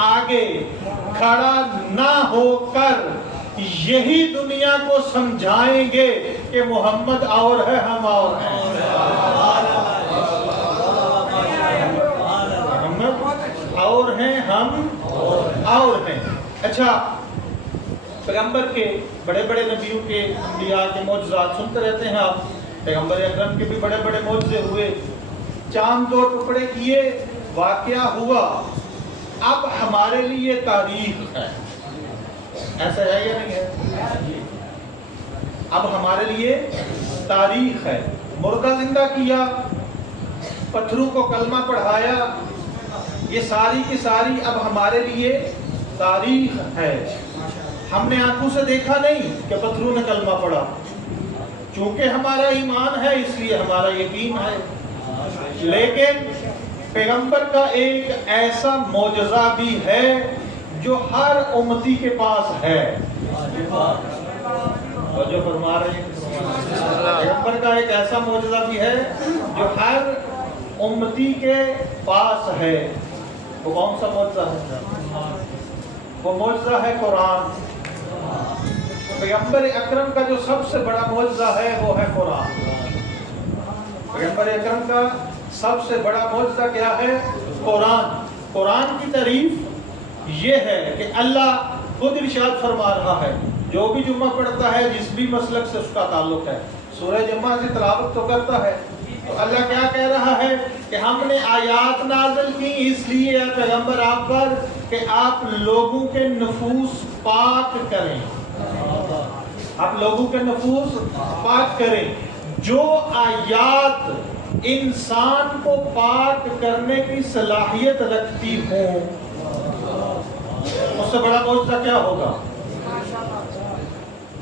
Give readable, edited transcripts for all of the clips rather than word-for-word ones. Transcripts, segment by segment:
آگے کھڑا نہ ہو کر یہی دنیا کو سمجھائیں گے کہ محمد اور ہے، ہم اور ہیں، محمد اور ہیں، ہم اور ہیں۔ اچھا، پیغمبر کے بڑے بڑے نبیوں کے، انبیاء کے معجزات سنتے رہتے ہیں آپ۔ پیغمبر اکرم کے بھی بڑے بڑے معجزے ہوئے، چاند دو ٹکڑے کیے، واقعہ ہوا۔ اب ہمارے لیے تاریخ ہے، ایسا ہے یا نہیں ہے؟ اب ہمارے لیے تاریخ ہے۔ مردہ زندہ کیا، پتھروں کو کلمہ پڑھایا، یہ ساری کی ساری اب ہمارے لیے تاریخ ہے۔ ہم نے آنکھوں سے دیکھا نہیں کہ پتھروں نے کلمہ پڑھا، چونکہ ہمارا ایمان ہے اس لیے ہمارا یقین ہے۔ لیکن پیغمبر کا ایک ایسا معجزہ بھی ہے جو ہر امتی کے پاس ہے، اور جو فرما رہے ہیں پیغمبر کا ایک ایسا معجزہ بھی ہے جو ہر امتی کے پاس ہے۔ وہ کون سا معجزہ ہے؟ وہ معجزہ ہے قرآن۔ پیغمبر اکرم کا جو سب سے بڑا معجزہ ہے وہ ہے قرآن۔ پیغمبر اکرم کا سب سے بڑا معجزہ کیا ہے؟ قرآن۔ قرآن کی تعریف یہ ہے کہ اللہ خود ارشاد فرما رہا ہے، جو بھی جمعہ پڑھتا ہے جس بھی مسلک سے اس کا تعلق ہے، سورہ جمعہ سے تلاوت تو کرتا ہے، تو اللہ کیا کہہ رہا ہے کہ ہم نے آیات نازل کی اس لیے اے پیغمبر آپ پر کہ آپ لوگوں کے نفوس پاک کریں، آپ لوگوں کے نفوس پاک کریں۔ جو آیات انسان کو پاک کرنے کی صلاحیت رکھتی ہوں، اس سے بڑا معجزہ کیا ہوگا؟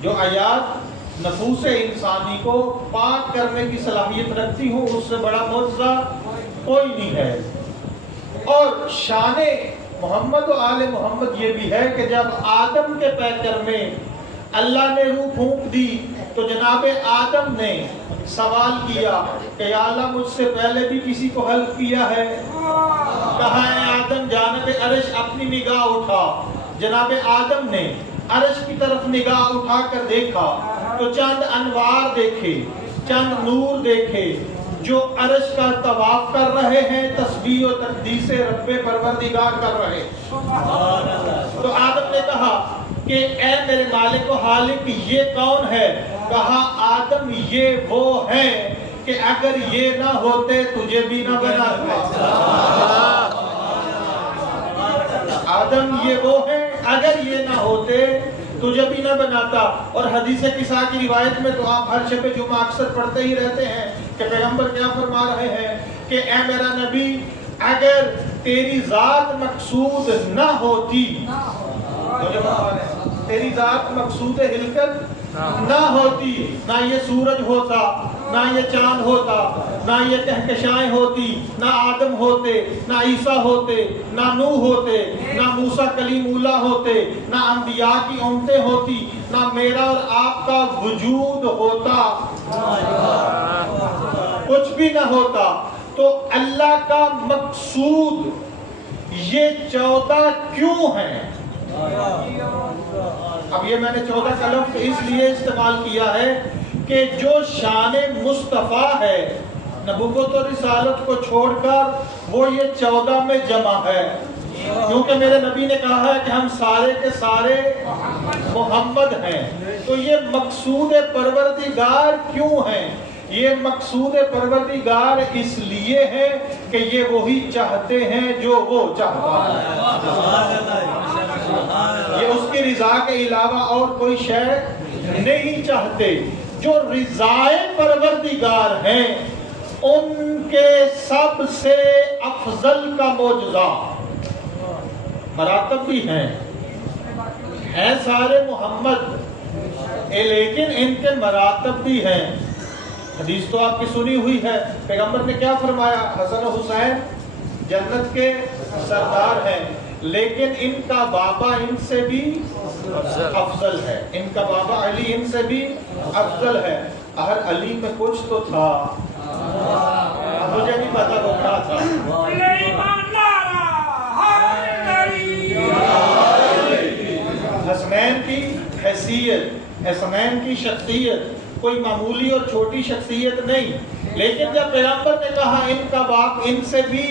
جو آیات نفوس انسانی کو پاک کرنے کی صلاحیت رکھتی ہوں، اس سے بڑا معجزہ کوئی نہیں ہے۔ اور شان محمد و آل محمد یہ بھی ہے کہ جب آدم کے پیکر میں اللہ نے روح پھونک دی تو جناب آدم نے سوال کیا کہ یا اللہ مجھ سے پہلے بھی کسی کو حلف کیا ہے؟ کہا ہے آدم جانب عرش اپنی نگاہ اٹھا۔ جناب آدم نے عرش کی طرف نگاہ اٹھا کر دیکھا تو چند انوار دیکھے، چند نور دیکھے جو عرش کا طواف کر رہے ہیں، تسبیح و تقدیس رب پروردگار کر رہے ہیں۔ تو آدم نے کہا کہ اے میرے مالک و خالق یہ کون ہے؟ کہا آدم یہ وہ ہیں کہ اگر یہ نہ ہوتے تجھے بھی نہ بناتا۔ آدم یہ وہ ہیں اگر یہ نہ ہوتے تجھے بھی نہ بناتا۔ اور حدیث قصہ کی روایت میں تو آپ ہر شب جمعہ اکثر پڑھتے ہی رہتے ہیں کہ پیغمبر کیا فرما رہے ہیں کہ اے میرا نبی اگر تیری ذات مقصود نہ ہوتی، تیری ذات مقصود ہلکت نہ ہوتی، نہ یہ سورج ہوتا، نہ یہ چاند ہوتا، نہ یہ کہکشائیں ہوتی، نہ آدم ہوتے، نہ عیسیٰ ہوتے، نہ نوح ہوتے، نہ موسیٰ کلیم اللہ ہوتے، نہ انبیاء کی امتیں ہوتی، نہ میرا اور آپ کا وجود ہوتا، کچھ بھی نہ ہوتا، تو اللہ کا مقصود یہ 14 کیوں ہیں؟ اب یہ میں نے 14 کا لفظ اس لیے استعمال کیا ہے کہ جو شان مصطفیٰ ہے نبوت و رسالت کو چھوڑ کر وہ یہ 14 میں جمع ہے، کیونکہ میرے نبی نے کہا ہے کہ ہم سارے کے سارے محمد ہیں۔ تو یہ مقصود پروردگار کیوں ہیں؟ یہ مقصود پروردگار اس لیے ہے کہ یہ وہی چاہتے ہیں جو وہ چاہتا ہے، یہ اس کی رضا کے علاوہ اور کوئی شے نہیں چاہتے۔ جو رضائے پروردگار ہیں ان کے سب سے افضل کا معجزہ، مراتب بھی ہیں سارے محمد لیکن ان کے مراتب بھی ہیں۔ حدیث تو آپ کی سنی ہوئی ہے، پیغمبر نے کیا فرمایا؟ حسن و حسین جنت کے سردار ہیں، لیکن ان کا بابا ان سے بھی افضل ہے، ان کا بابا علی ان سے بھی افضل ہے۔ ہر علی میں کچھ تو تھا، مجھے نہیں پتا وہ کیا تھا۔ حیثیت، حسنین کی شخصیت کوئی معمولی اور چھوٹی شخصیت نہیں، لیکن جب پیغمبر نے کہا ان کا باپ ان سے بھی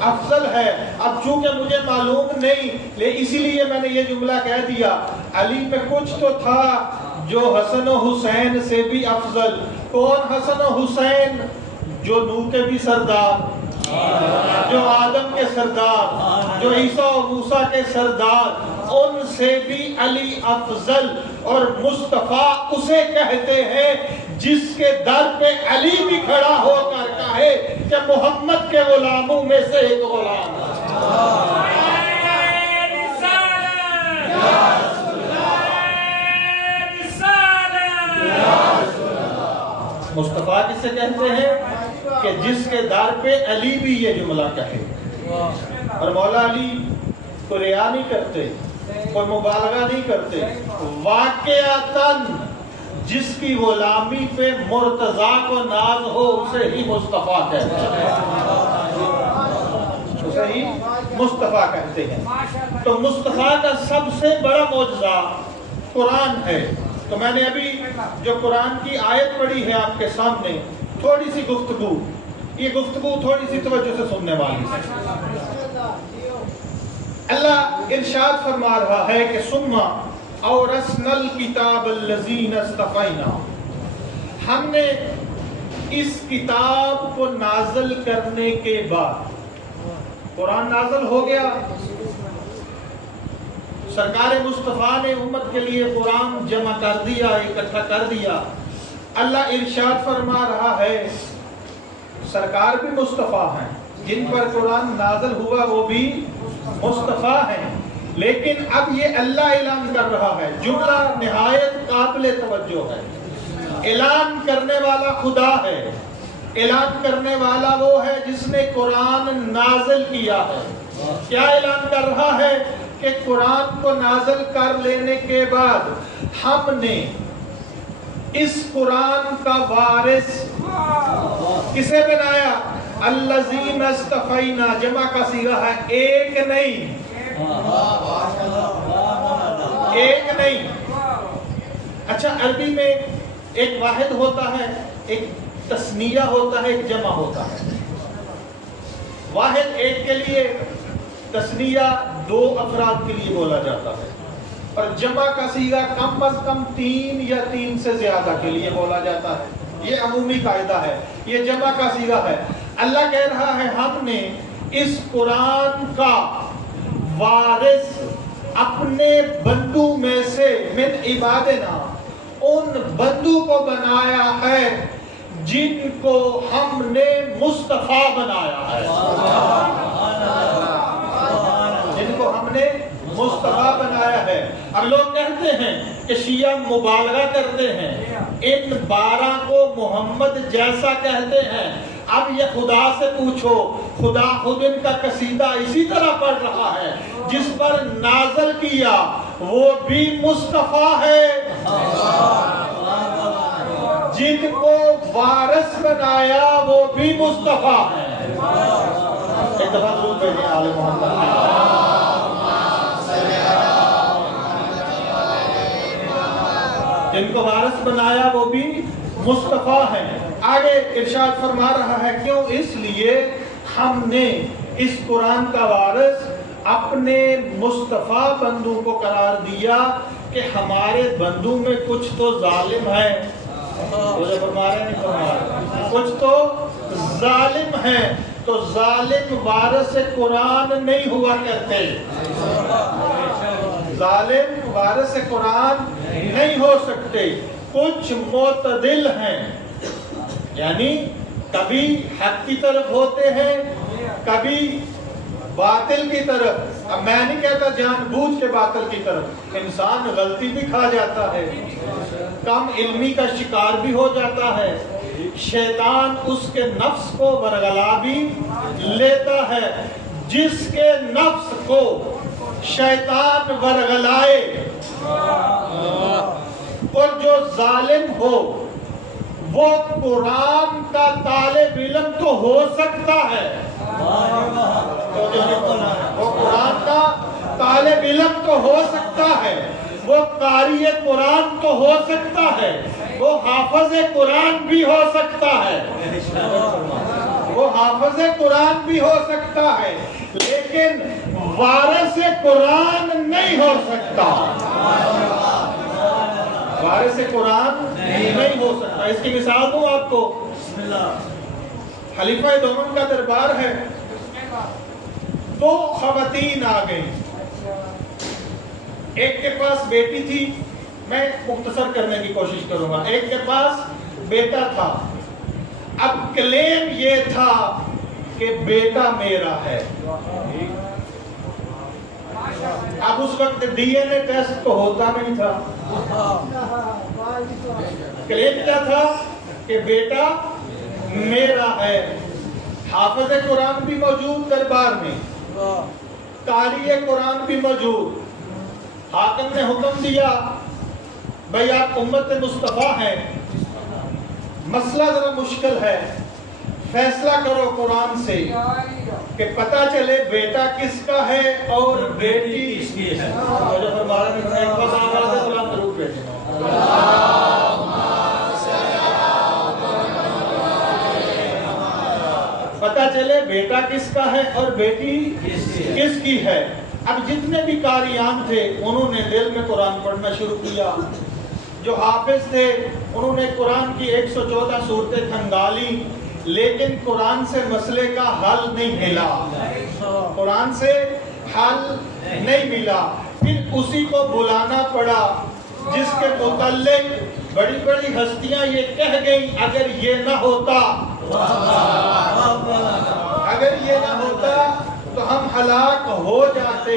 افضل ہے، اب چونکہ مجھے معلوم نہیں اسی لیے میں نے یہ جملہ کہہ دیا، علی میں کچھ تو تھا جو حسن و حسین سے بھی افضل۔ کون حسن و حسین؟ جو نوح کے بھی سردار، جو آدم کے سردار، جو عیسیٰ و موسیٰ کے سردار، ان سے بھی علی افضل۔ اور مصطفیٰ اسے کہتے ہیں جس کے در پہ علی بھی کھڑا ہو کر کہے کہ محمد کے غلاموں میں سے ایک غلام ہے۔ مصطفیٰ کسے کہتے ہیں کہ جس کے در پہ علی بھی یہ جملہ کہے۔ اور مولا علی کوئی ریا نہیں کرتے، کوئی مبالغہ نہیں کرتے، واقعتاً جس کی غلامی پہ مرتضیٰ کو ناز ہو اسے ہی مصطفیٰ کہتے ہیں، اسے ہی مصطفیٰ کہتے ہیں۔ تو مصطفیٰ کا سب سے بڑا معجزہ قرآن ہے۔ تو میں نے ابھی جو قرآن کی آیت پڑھی ہے آپ کے سامنے، تھوڑی سی گفتگو، یہ گفتگو تھوڑی سی توجہ سے سننے والی ہے۔ اللہ ارشاد فرما رہا ہے کہ ثم اورثنا الکتاب الذین اصطفینا، ہم نے اس کتاب کو نازل کرنے کے بعد، قرآن نازل ہو گیا، سرکار مصطفیٰ نے امت کے لیے قرآن جمع کر دیا، اکٹھا کر دیا۔ اللہ ارشاد فرما رہا ہے سرکار بھی مصطفیٰ ہیں، جن پر قرآن نازل ہوا وہ بھی مصطفیٰ ہیں، لیکن اب یہ اللہ اعلان کر رہا ہے، جملہ نہایت قابل توجہ ہے۔ اعلان کرنے والا خدا ہے، اعلان کرنے والا وہ ہے جس نے قرآن نازل کیا ہے۔ کیا اعلان کر رہا ہے؟ کہ قرآن کو نازل کر لینے کے بعد ہم نے اس قرآن کا وارث کسے بنایا؟ الذین اصطفینا، جمع کا صیغہ ہے، ایک نہیں، ایک نہیں۔ اچھا، عربی میں ایک واحد ہوتا ہے، ایک تثنیہ ہوتا ہے، ایک جمع ہوتا ہے۔ واحد ایک کے لیے، تثنیہ دو افراد کے لیے بولا جاتا ہے، اور جمع کا صیغہ کم از کم 3 یا 3 سے زیادہ کے لیے بولا جاتا ہے۔ یہ عمومی قاعدہ ہے، یہ جمع کا صیغہ ہے۔ اللہ کہہ رہا ہے ہم نے اس قرآن کا وارث اپنے بندوں میں سے، من عبادنا، ان بندوں کو بنایا ہے جن کو ہم نے مصطفیٰ بنایا ہے، جن کو ہم نے مصطفیٰ بنایا ہے۔ اور لوگ کہتے ہیں کہ شیعہ مبالغہ کرتے ہیں، ان 12 کو محمد جیسا کہتے ہیں۔ اب یہ خدا سے پوچھو، خدا خود ان کا قصیدہ اسی طرح پڑھ رہا ہے، جس پر نازل کیا وہ بھی مصطفیٰ ہے، جن کو وارث بنایا وہ بھی مصطفیٰ ہے۔ ایک دفعہ ضرور بھیجیں آل محمد۔ جن کو وارث بنایا وہ بھی مصطفیٰ ہیں۔ آگے ارشاد فرما رہا ہے کیوں؟ اس لیے ہم نے اس قرآن کا وارث اپنے مصطفیٰ بندوں کو قرار دیا کہ ہمارے بندوں میں کچھ تو ظالم ہے، کچھ تو ظالم ہیں، تو ظالم وارث قرآن نہیں ہوا کرتے، ظالم وارث قرآن نہیں ہو سکتے۔ کچھ معتدل ہیں، یعنی کبھی حق کی طرف ہوتے ہیں، کبھی باطل کی طرف۔ اب میں نہیں کہتا جان بوجھ کے باطل کی طرف، انسان غلطی بھی کھا جاتا ہے، کم علمی کا شکار بھی ہو جاتا ہے، شیطان اس کے نفس کو ورگلا بھی لیتا ہے۔ جس کے نفس کو شیطان ورگلائے اور جو ظالم ہو وہ قرآن کا طالب علم تو ہو سکتا ہے، وہ قرآن کا طالب علم تو ہو سکتا ہے، وہ قاری قرآن تو ہو سکتا ہے، وہ حافظ قرآن بھی ہو سکتا ہے، وہ حافظ قرآن بھی ہو سکتا ہے، لیکن وارث قرآن نہیں ہو سکتا، وارث قرآن نہیں ہو سکتا۔ اس کی مثال دوں آپ کو، خلیفہ دوم کا دربار ہے، دو خواتین آ گئی، ایک کے پاس بیٹی تھی، میں مختصر کرنے کی کوشش کروں گا، ایک کے پاس بیٹا تھا، اب کلیم یہ تھا کہ بیٹا میرا ہے۔ اب اس وقت ڈی این اے ٹیسٹ تو ہوتا نہیں تھا، کلیم کیا تھا کہ بیٹا میرا ہے۔ حافظ قرآن بھی موجود دربار میں، قاری قرآن بھی موجود، حاکم نے حکم دیا بھئی آپ امت مصطفیٰ ہیں، مسئلہ ذرا مشکل ہے، فیصلہ کرو قرآن سے کہ پتہ چلے بیٹا کس کا ہے اور بیٹی کس کی ہے۔ پتہ چلے بیٹا کس کا ہے اور بیٹی کس کی ہے۔ اب جتنے بھی قاریان تھے انہوں نے دل میں قرآن پڑھنا شروع کیا، جو حافظ تھے انہوں نے قرآن کی 114 صورتیں کھنگالی، لیکن قرآن سے مسئلے کا حل نہیں ملا، قرآن سے حل نہیں ملا۔ پھر اسی کو بلانا پڑا جس کے متعلق بڑی بڑی ہستیاں یہ کہہ گئیں اگر یہ نہ ہوتا، اگر یہ نہ ہوتا تو ہم ہلاک ہو جاتے۔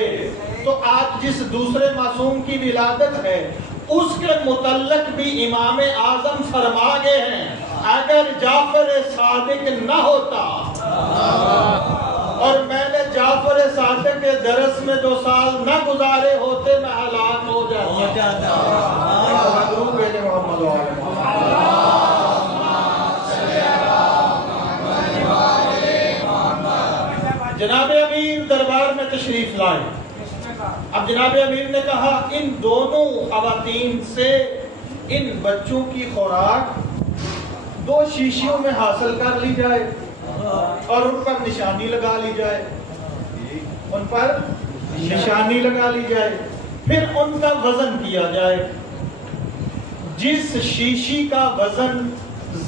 تو آج جس دوسرے معصوم کی ولادت ہے اس کے متعلق بھی امام اعظم فرما گئے ہیں اگر جعفر صادق نہ ہوتا اور میں نے جعفر صادق کے درس میں 2 سال نہ گزارے ہوتے میں ہلاک ہو جاتا۔ جناب امیر دربار میں تشریف لائے، اب جناب امیر نے کہا ان دونوں خواتین سے ان بچوں کی خوراک 2 شیشیوں میں حاصل کر لی جائے اور ان پر نشانی لگا لی جائے، ان پر نشانی لگا لی جائے، پھر ان کا وزن کیا جائے، جس شیشی کا وزن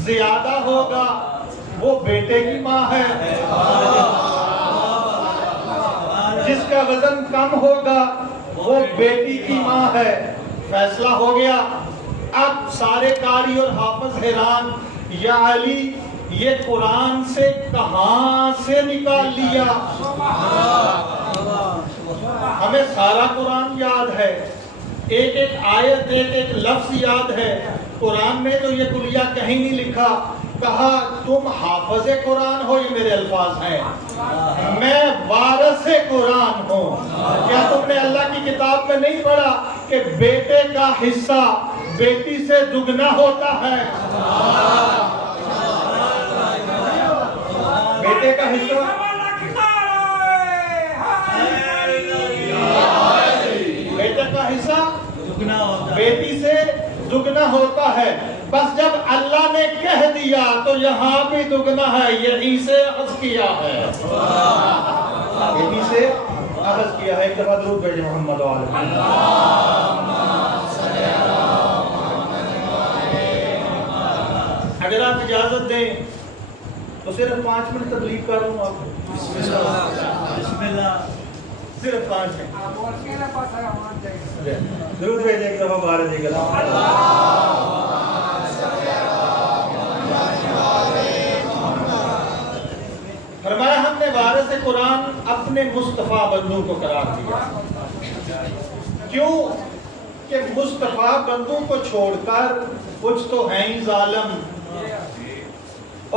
زیادہ ہوگا وہ بیٹے کی ماں ہے، جس کا وزن کم ہوگا وہ بیٹی کی ماں ہے۔ فیصلہ ہو گیا۔ اب سارے قاری اور حافظ حیران، یا علی یہ قرآن سے کہاں سے نکال لیا؟ ہمیں سارا قرآن یاد ہے، ایک ایک آیت ایک ایک لفظ یاد ہے، قرآن میں تو یہ کلیہ کہیں نہیں لکھا۔ کہا تم حافظ قرآن ہو، یہ میرے الفاظ ہیں، میں وارث قرآن ہوں۔ کیا تم نے اللہ کی کتاب میں نہیں پڑھا کہ بیٹے کا حصہ بیٹی سے دگنا ہوتا ہے؟ بیٹے کا حصہ بیٹی سے دگنا ہوتا ہے۔ بس جب اللہ نے کہہ دیا تو یہاں بھی دگنا ہے، یہی سے اخذ کیا ہے، یہی سے اخذ کیا ہے۔ ایک دفعہ درود بھیجیں محمد و آل محمد۔ اگر آپ اجازت دیں تو صرف 5 منٹ تبلیغ کر لوں آپ کو۔ بسم اللہ، صرف 5 منٹ درود بھیجیں ایک دفعہ بارے دیکھ فرمایا ہم نے وارث قرآن اپنے مصطفیٰ بندوں کو قرار دیا۔ کیوں کہ مصطفیٰ بندوں کو چھوڑ کر کچھ تو ہیں ہی ظالم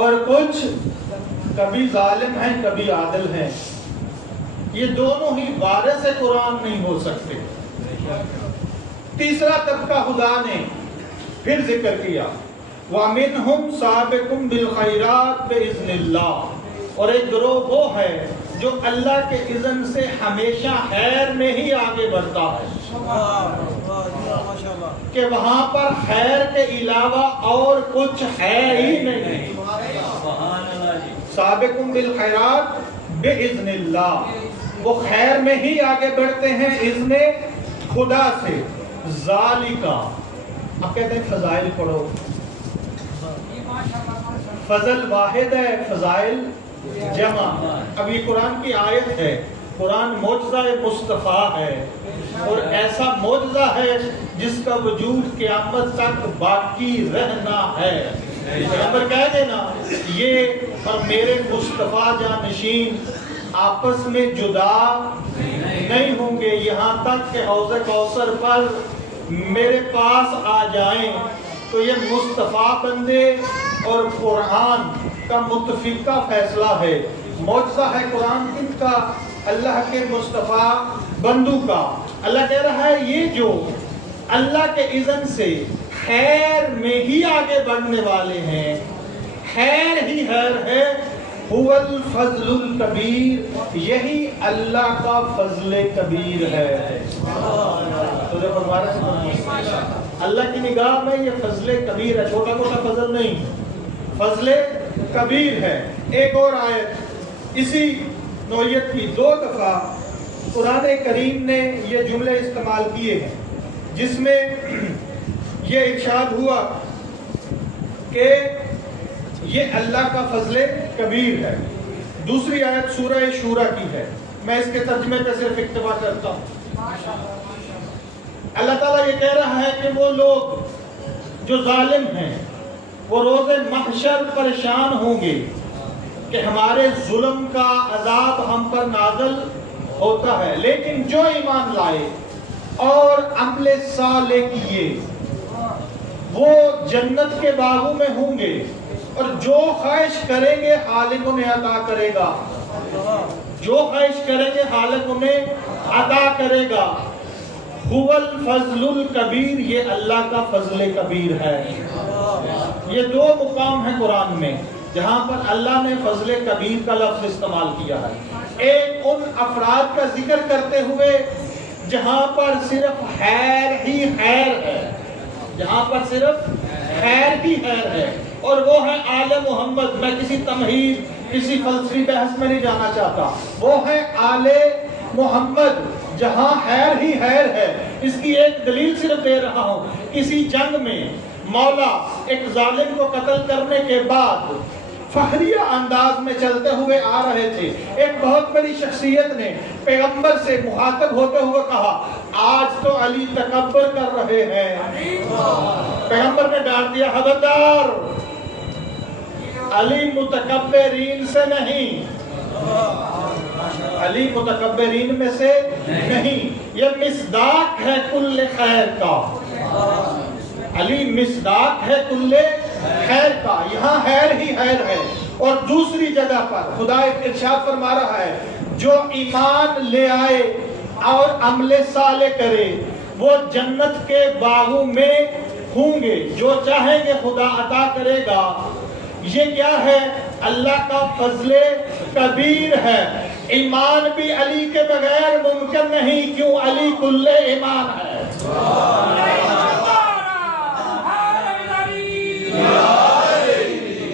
اور کچھ کبھی ظالم ہیں کبھی عادل ہیں، یہ دونوں ہی وارث قرآن نہیں ہو سکتے۔ تیسرا طبقہ خدا نے پھر ذکر کیا، وَمِنْهُمْ سَابِقٌ بِالْخَيْرَاتِ بِإِذْنِ اللَّهِ، اور ایک گروہ وہ ہے جو اللہ کے اذن سے ہمیشہ خیر میں ہی آگے بڑھتا ہے، کہ وہاں پر خیر کے علاوہ اور کچھ ہے ہی نہیں. سابقون بالخیرات باذن اللہ، وہ خیر میں ہی آگے بڑھتے ہیں اذن خدا سے. ذالکا، آپ کہتے ہیں فضائل پڑھو، فضل واحد ہے، فضائل جمع. اب یہ قرآن کی آیت ہے، قرآن معجزہ مصطفیٰ ہے، اور ایسا معجزہ ہے جس کا وجود قیامت تک باقی رہنا ہے. پیغمبر کہہ دینا یہ اور میرے مصطفیٰ جانشین آپس میں جدا نہیں ہوں گے یہاں تک کہ حوض کوثر پر میرے پاس آ جائیں. تو یہ مصطفیٰ بندے اور قرآن کا متفقہ فیصلہ ہے. معجزہ ہے قرآن کن کا؟ اللہ کے مصطفیٰ بندو کا. اللہ کہہ رہا ہے یہ جو اللہ کے اذن سے خیر میں ہی آگے بڑھنے والے ہیں، خیر ہی خیر ہے. هو الفضل الکبیر، یہی اللہ کا فضل کبیر ہے. اللہ کی نگاہ میں یہ فضل کبیر ہے، چھوٹا موٹا فضل نہیں، فضل کبیر ہے. ایک اور آیت اسی نوعیت کی، 2 دفعہ قرآن کریم نے یہ جملے استعمال کیے ہیں جس میں یہ ارشاد ہوا کہ یہ اللہ کا فضل کبیر ہے. دوسری آیت سورہ شورا کی ہے، میں اس کے ترجمے پہ صرف اکتفا کرتا ہوں. اللہ تعالیٰ یہ کہہ رہا ہے کہ وہ لوگ جو ظالم ہیں وہ روز محشر پریشان ہوں گے کہ ہمارے ظلم کا عذاب ہم پر نازل ہوتا ہے، لیکن جو ایمان لائے اور عمل صالح کیے وہ جنت کے باغوں میں ہوں گے، اور جو خواہش کریں گے خالق انہیں عطا کرے گا. جو خواہش کریں گے خالق انہیں عطا کرے گا. هو الفضل الکبیر، یہ اللہ کا فضل کبیر ہے. یہ 2 مقام ہیں قرآن میں جہاں پر اللہ نے فضل کبیر کا لفظ استعمال کیا ہے. ایک ان افراد کا ذکر کرتے ہوئے جہاں پر صرف خیر ہی خیر ہے، جہاں پر صرف خیر ہی خیر ہے، اور وہ ہے آل محمد. میں کسی تمہید کسی فلسفی بحث میں نہیں جانا چاہتا. وہ ہے آل محمد جہاں خیر ہی خیر ہے. اس کی ایک دلیل صرف دے رہا ہوں. کسی جنگ میں مولا ایک ظالم کو قتل کرنے کے بعد فخریہ انداز میں چلتے ہوئے آ رہے تھے. ایک بہت بڑی شخصیت نے پیغمبر سے مخاطب ہوتے ہوئے کہا آج تو علی تکبر کر رہے ہیں. پیغمبر نے ڈانٹ دیا خبردار، علی متکبرین سے نہیں، علی متکبرین میں سے نہیں. یہ مصداق ہے کل خیر کا، علی مصداق ہے کل خیر کا. یہاں خیر ہی خیر ہے. اور دوسری جگہ پر خدا ارشاد فرما رہا ہے جو ایمان لے آئے اور عمل صالح کرے وہ جنت کے باغوں میں ہوں گے، جو چاہیں گے خدا عطا کرے گا. یہ کیا ہے؟ اللہ کا فضل کبیر ہے. ایمان بھی علی کے بغیر ممکن نہیں، کیوں؟ علی کل ایمان ہے.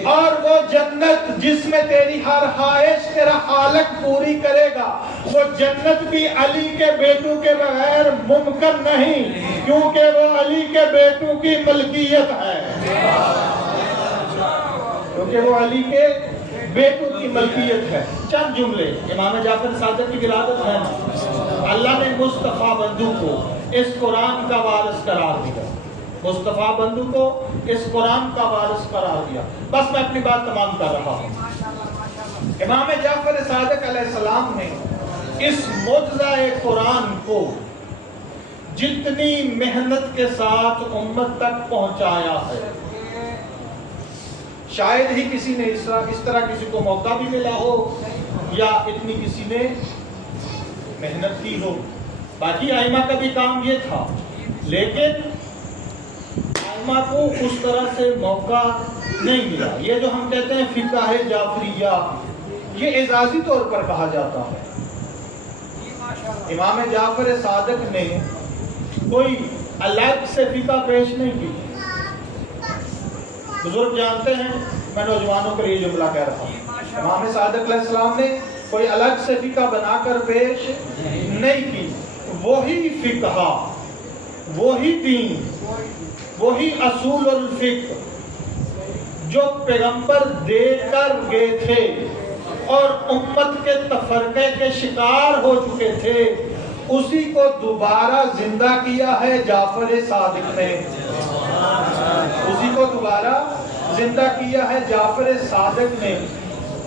اور وہ جنت جس میں تیری ہر خواہش تیرا خالق پوری کرے گا، وہ جنت بھی علی کے بیٹوں کے بغیر ممکن نہیں، کیونکہ وہ علی کے بیٹوں کی ملکیت ہے، کیونکہ وہ علی کے بیٹوں کی ملکیت ہے. چند جملے امام جعفر صادق کی ولادت ہے. اللہ نے مصطفیٰ بندو کو اس قرآن کا وارث قرار دیا، مصطفیٰ بندو کو اس قرآن کا وارث قرار دیا. بس میں اپنی بات تمام کر رہا ہوں. امام جعفر صادق علیہ السلام نے اس معجزہ قرآن کو جتنی محنت کے ساتھ امت تک پہنچایا ہے، شاید ہی کسی نے اس طرح کسی کو موقع بھی ملا ہو یا اتنی کسی نے محنت کی ہو. باقی ائمہ کا بھی کام یہ تھا، لیکن ائمہ کو اس طرح سے موقع نہیں ملا. یہ جو ہم کہتے ہیں فقہ جعفریہ یہ اعزازی طور پر کہا جاتا ہے۔ امام جعفر صادق نے کوئی الگ سے فقہ پیش نہیں کی۔ بزرگ جانتے ہیں، میں نوجوانوں کے لیے جملہ کہہ رہا ہوں، امام صادق علیہ السلام نے کوئی الگ سے فقہ بنا کر پیش نہیں کی۔ وہی فقہ، وہی دین، وہی اصول الفقہ جو پیغمبر دے کر گئے تھے اور امت کے تفرقے کے شکار ہو چکے تھے، اسی کو دوبارہ زندہ کیا ہے جعفر صادق نے۔ اسی کو دوبارہ زندہ کیا ہے جعفر صادق نے۔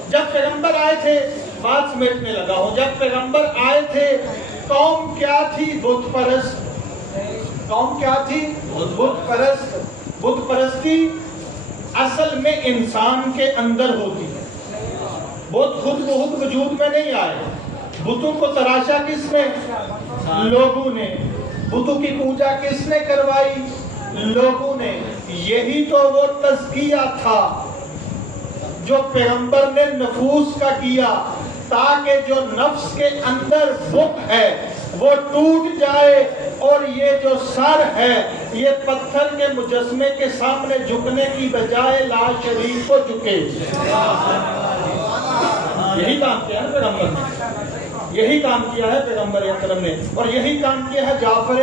جب پیغمبر آئے تھے، بات سمیٹنے لگا ہوں، جب پیغمبر آئے تھے قوم کیا تھی؟ بت پرست۔ قوم کیا تھی؟ بت پرست۔ بت پرستی اصل میں انسان کے اندر ہوتی ہے۔ بت خود بخود وجود میں نہیں آئے۔ بتوں کو تراشا کس نے؟ لوگوں نے۔ بتوں کی پوجا کس نے کروائی؟ لوگوں نے۔ یہی تو وہ تزکیہ تھا جو پیغمبر نے نفوس کا کیا، تاکہ جو نفس کے اندر بت ہے وہ ٹوٹ جائے اور یہ جو سر ہے یہ پتھر کے مجسمے کے سامنے جھکنے کی بجائے لاش شریف کو جھکے۔ یہی کام کیا ہے پیغمبر نے، یہی کام کیا ہے پیغمبر اکرم نے، اور یہی کام کیا ہے جعفر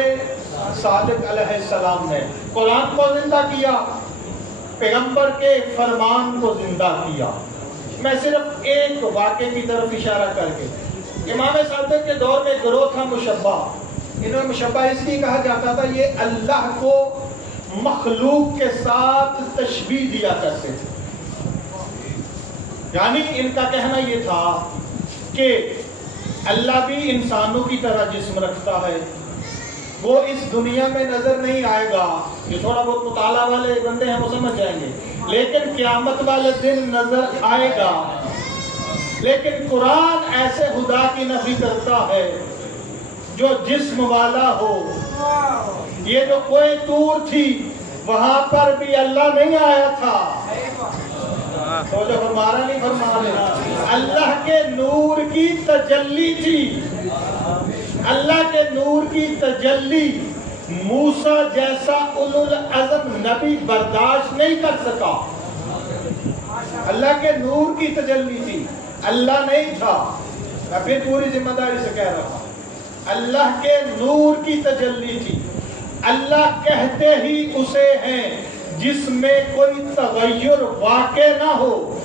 صادق علیہ السلام نے۔ قرآن کو زندہ کیا، پیغمبر کے فرمان کو زندہ کیا۔ میں صرف ایک واقعے کی طرف اشارہ کر کے، امام صادق کے دور میں گروہ تھا مشبہ۔ انہیں مشبہ اس لیے کہا جاتا تھا یہ اللہ کو مخلوق کے ساتھ تشبیہ دیا کرتے تھے۔ یعنی ان کا کہنا یہ تھا کہ اللہ بھی انسانوں کی طرح جسم رکھتا ہے، وہ اس دنیا میں نظر نہیں آئے گا، یہ تھوڑا بہت مطالعہ والے بندے ہیں وہ سمجھ جائیں گے، لیکن قیامت والے دن نظر آئے گا۔ لیکن قرآن ایسے خدا کی نفی کرتا ہے جو جسم والا ہو۔ یہ جو کوئی طور تھی وہاں پر بھی اللہ نہیں آیا تھا، تو جو ہمارا نہیں فرما رہے، اللہ کے نور کی تجلی تھی، اللہ کے نور کی تجلی موسیٰ جیسا اولو العزم نبی برداشت نہیں کر سکا۔ اللہ کے نور کی تجلی تھی، اللہ نہیں تھا۔ میں پھر پوری ذمہ داری سے کہہ رہا ہوں، اللہ کے نور کی تجلی تھی۔ اللہ کہتے ہی اسے ہیں جس میں کوئی تغیر واقع نہ ہو۔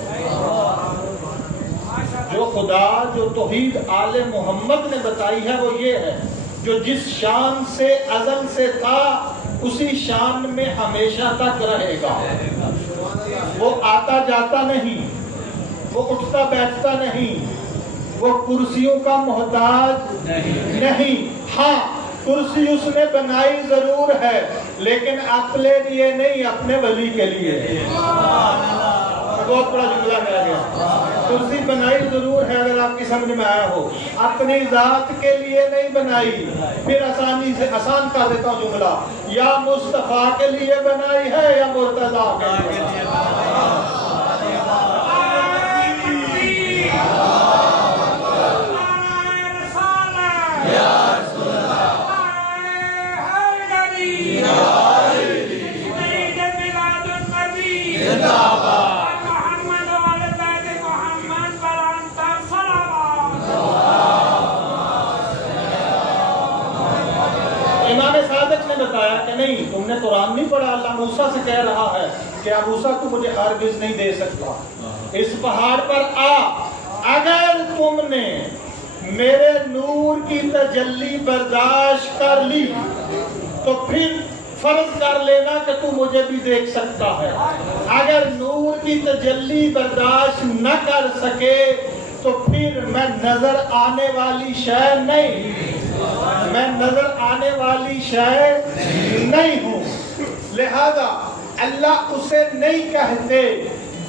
جو خدا، جو توحید آل محمد نے بتائی ہے وہ یہ ہے، جو جس شان سے ازل سے تھا اسی شان میں ہمیشہ تک رہے گا۔ وہ آتا جاتا نہیں، وہ اٹھتا بیٹھتا نہیں، وہ کرسیوں کا محتاج نہیں۔ ہاں کرسی اس نے بنائی ضرور ہے، لیکن اپنے لیے نہیں، اپنے ولی کے لیے۔ بہت بڑا جملہ کہا گیا، کرسی بنائی ضرور ہے، اگر آپ کی سمجھ میں آیا ہو، اپنی ذات کے لیے نہیں بنائی۔ پھر آسانی سے آسان کر دیتا ہوں جملہ، یا مصطفیٰ کے لیے بنائی ہے یا مرتضیٰ کے لیے۔ امام صادق نے بتایا کہ نہیں، تم نے قرآن نہیں پڑھا، اللہ موسیٰ سے کہہ رہا ہے کہ اب موسیٰ تو مجھے ہرگز نہیں دے سکتا، اس پہاڑ پر آ، اگر تم نے میرے نور کی تجلی برداشت کر لی تو پھر فرض کر لینا کہ تو مجھے بھی دیکھ سکتا ہے۔ اگر نور کی تجلی برداشت نہ کر سکے تو پھر میں نظر آنے والی شے نہیں، میں نظر آنے والی شے نہیں ہوں۔ لہذا اللہ اسے نہیں کہتے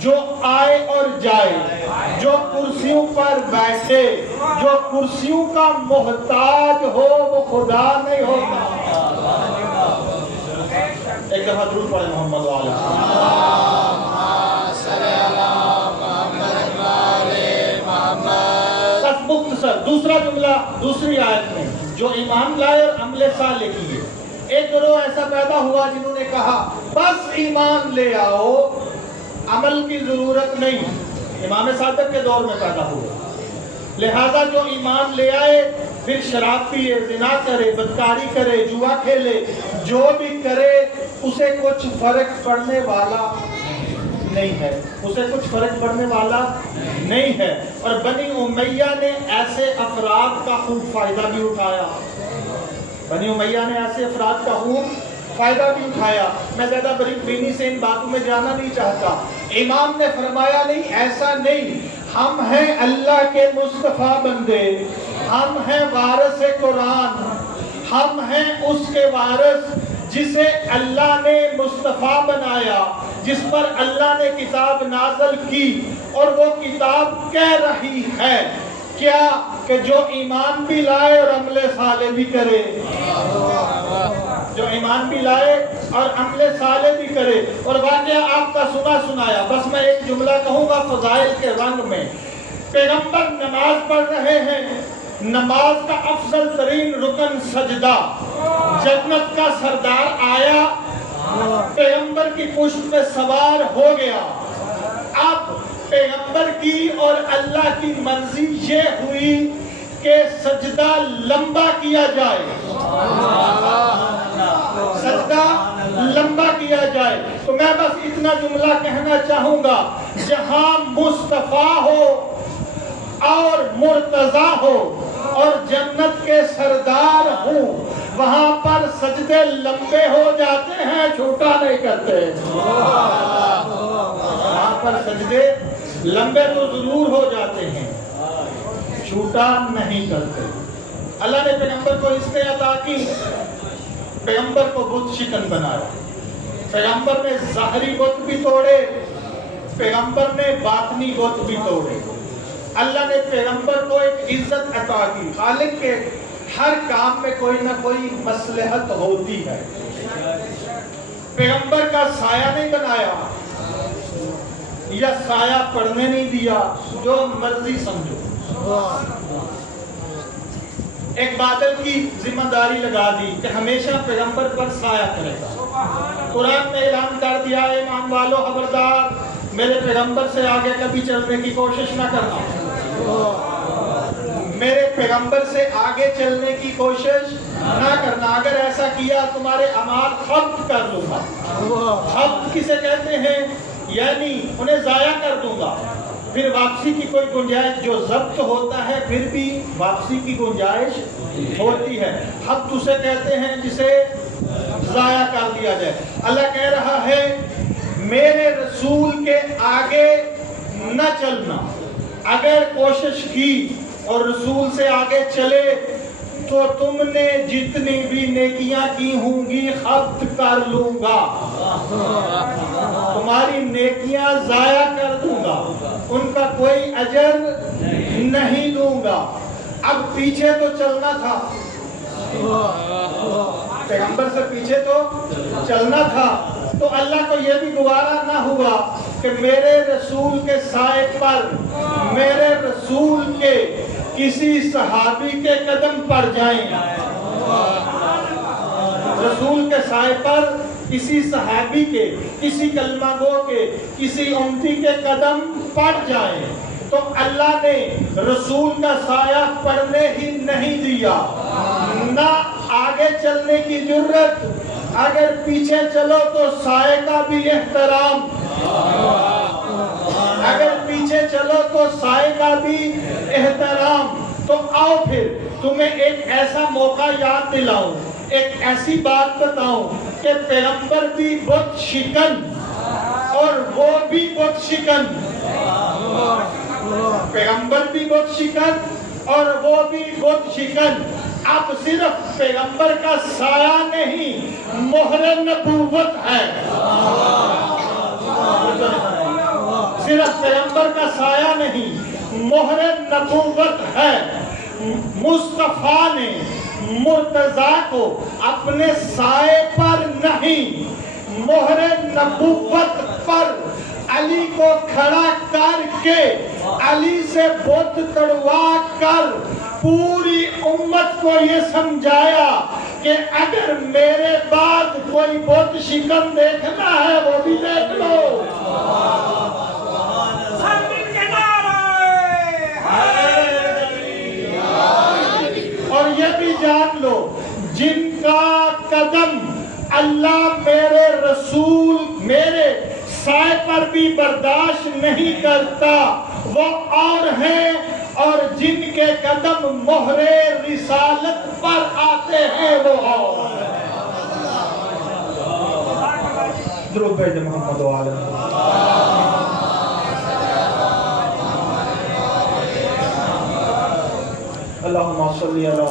جو آئے اور جائے، جو کرسیوں پر بیٹھے، جو کرسیوں کا محتاج ہو وہ خدا نہیں ہوتا۔ ایک دفعہ درود پڑھیں محمد وعلیہ دوسرا جملہ دوسری آیت میں، جو ایمان لائے اور عمل صالح کیے۔ ایک گروہ ایسا پیدا ہوا جنہوں نے کہا بس ایمان لے آؤ، عمل کی ضرورت نہیں۔ امام صادق کے دور میں پیدا ہوا، لہذا جو ایمان لے آئے پھر شراب پیے، زنا کرے، بدکاری کرے، جوا کھیلے، جو بھی کرے اسے کچھ فرق پڑنے والا نہیں ہے، اسے کچھ فرق پڑنے والا نہیں ہے۔ اور بنی امیہ نے ایسے افراد کا خوب فائدہ بھی اٹھایا، بنی امیہ نے ایسے افراد کا خوب فائدہ بھی اٹھایا۔ میں زیادہ بینی سے ان باتوں میں جانا نہیں چاہتا۔ امام نے فرمایا نہیں، ایسا نہیں، ہم ہیں اللہ کے مصطفیٰ بندے، ہم ہیں وارث قرآن، ہم ہیں اس کے وارث جسے اللہ نے مصطفیٰ بنایا، جس پر اللہ نے کتاب نازل کی، اور وہ کتاب کہہ رہی ہے کیا کہ جو ایمان بھی لائے اور عمل صالح بھی کرے، جو ایمان بھی لائے اور عمل صالح بھی کرے۔ اور واقعہ آپ کا سنا سنایا، بس میں ایک جملہ کہوں گا فضائل کے رنگ میں۔ پیغمبر نماز پڑھ رہے ہیں، نماز کا افضل ترین رکن سجدہ، جنت کا سردار آیا، پیغمبر کی پشت پہ سوار ہو گیا۔ اب پیغمبر کی اور اللہ کی مرضی یہ ہوئی کہ سجدہ لمبا کیا جائے، سجدہ لمبا کیا جائے۔ تو میں بس اتنا جملہ کہنا چاہوں گا، جہاں مصطفیٰ ہو اور مرتضیٰ ہو اور جنت کے سردار ہوں، وہاں پر سجدے لمبے ہو جاتے ہیں، چھوٹا نہیں کرتے۔ وہاں پر سجدے لمبے تو ضرور ہو جاتے ہیں، چھوٹا نہیں کرتے۔ اللہ نے پیغمبر کو اس نے عطا کی، پیغمبر کو بت شکن بنایا، پیغمبر نے ظاہری بت بھی توڑے، پیغمبر نے باطنی بت بھی توڑے۔ اللہ نے پیغمبر کو ایک عزت عطا کی۔ خالق کے ہر کام میں کوئی نہ کوئی مصلحت ہوتی ہے۔ پیغمبر کا سایہ نہیں بنایا یا سایہ پڑھنے نہیں دیا، جو مرضی سمجھو۔ ایک بادل کی ذمہ داری لگا دی کہ ہمیشہ پیغمبر پر سایہ کرے گا۔ قرآن نے اعلان کر دیا، ایمان والو خبردار، میرے پیغمبر سے آگے کبھی چلنے کی کوشش نہ کرنا، میرے پیغمبر سے آگے چلنے کی کوشش نہ کرنا۔ اگر ایسا کیا تمہارے اعمال ضبط کر لوں گا۔ ضبط کسے کہتے ہیں؟ یعنی انہیں ضائع کر دوں گا، پھر واپسی کی کوئی گنجائش، جو ضبط ہوتا ہے پھر بھی واپسی کی گنجائش ہوتی ہے۔ ضبط اسے کہتے ہیں جسے ضائع کر دیا جائے۔ اللہ کہہ رہا ہے میرے رسول کے آگے نہ چلنا، اگر کوشش کی اور رسول سے آگے چلے تو تم نے جتنی بھی نیکیاں کی ہوں گی ضبط کر لوں گا، تمہاری نیکیاں ضائع کر دوں گا، ان کا کوئی اجر نہیں دوں گا۔ اب پیچھے تو چلنا تھا، پیغمبر سے پیچھے تو چلنا تھا، تو اللہ کو یہ بھی گوارا نہ ہوا کہ میرے رسول کے سائے پر، میرے رسول کے کسی صحابی کے قدم پڑ جائیں، رسول کے سائے پر کسی صحابی کے، کسی کلمہ گو کے، کسی امتی کے قدم پڑ جائیں، تو اللہ نے رسول کا سایہ پڑنے ہی نہیں دیا، نہ آگے چلنے کی جرت۔ اگر پیچھے چلو تو سائے کا بھی احترام، اگر پیچھے چلو تو سائے کا بھی احترام۔ تو آؤ پھر تمہیں ایک ایسا موقع یاد دلاؤں، ایک ایسی بات بتاؤں کہ پیغمبر بھی بت شکن اور وہ بھی بت شکن، پیغمبر بھی بت شکن اور وہ بھی بت شکن۔ اب صرف پیغمبر کا سایہ نہیں، مہر نبوت ہے، صرف پیغمبر کا سایہ نہیں، مہر نبوت ہے۔ مصطفیٰ نے مرتضیٰ کو اپنے سائے پر نہیں، مہر نبوت پر علی کو کھڑا کر کے، علی سے بت تڑوا کر پوری امت کو یہ سمجھایا کہ اگر میرے بعد کوئی بت شکن دیکھنا ہے وہ بھی دیکھ لو، اور یہ بھی جان لو جن کا قدم اللہ میرے رسول میرے سائے پر بھی برداشت نہیں کرتا وہ اور ہیں، اور جن کے قدم مہر رسالت پر آتے ہیں وہ اور ہیں۔ درود بھیج محمد و آل محمد۔ اللہم صلی علی